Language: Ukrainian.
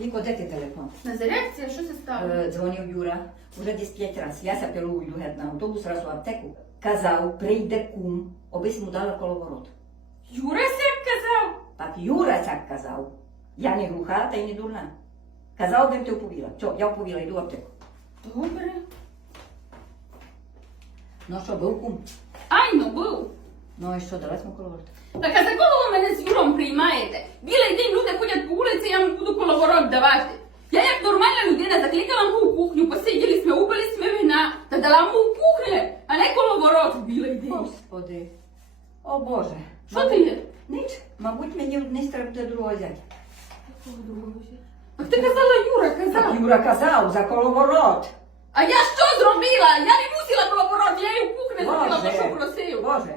Віко, де ти телефон? На зарядці, що це стало? Е, Дзвонив Юра вже десь п'ять разів. Я пилу геть на автобус, раз у аптеку. Казав, прийде кум, обись му дала коловорот. Юра як казав? Так Юра так казав. Я не глуха та й не дурна. Казав, бим ти оповіла. Що, я оповіла, йду в аптеку. Добре. Ну що, був кум? Ай, ну був. Ну і що, давай му коловорот. Так а за кого ви мене з Юром приймаєте? Коловорот давати. Я як нормальна людина закликала му кухню, посиділи сме, упили сме вина, та дала му кухню, а не коловорот в білий день. Господи. О Боже. Що ти є? Ніч. Мабуть, мені одне треба буде другого зятя. Так ти казала, Юра Так. Юра казав за коловорот. А я що зробила? Я не мусила коловорот, я її в кухню зробила, бо що просив. Боже.